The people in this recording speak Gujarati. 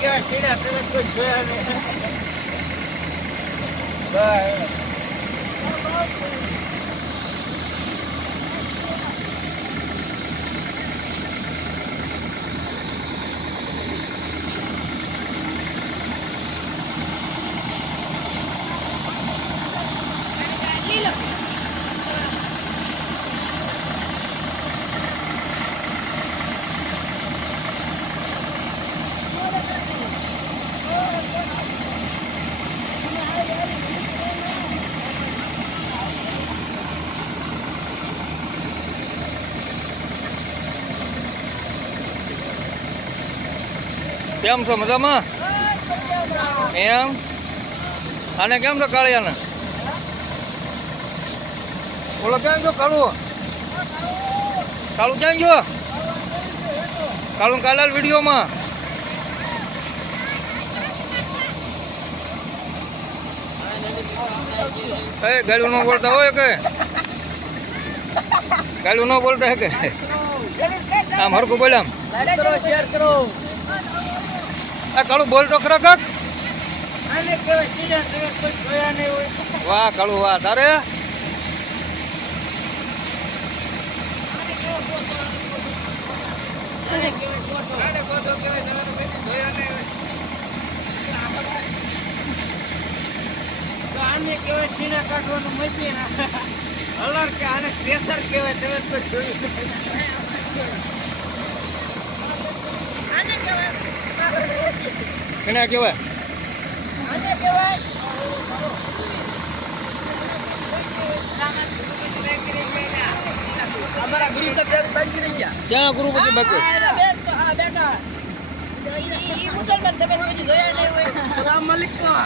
કેવા સીડા તમે કોઈ જોયા નહીં. કેમ છો મજામાં એમ આને કેમ છો કાળિયાને બોલો કેમ છો કાળું કાળું કેમ છો કાળું કાલે વિડીયોમાં ગાડું ન બોલતા હોય કે ગાડું ન બોલતા કે આમ હરકું બોલ આમ શેર કરો. આ કાળું બોલ તો ખરા કાક આને કેવા સીડા તમે કોઈ જોયા નહીં હોય. વાહ કાળું વાહ તારે આને કેવાય સીણા કાઢવાનું મશીન હલર કે આને પ્રેશર કહેવાય તમે કોઈ જોયું એને કહેવાય આને કહેવાય અમારા ગુરુ તો બેન બંધ કરી ગયા. ક્યાં ગુરુ પછી બાકી બેટા ઈ મુસલમાન તમે કોઈ જોયા નહીં હોય. સલામ અલૈકુમ.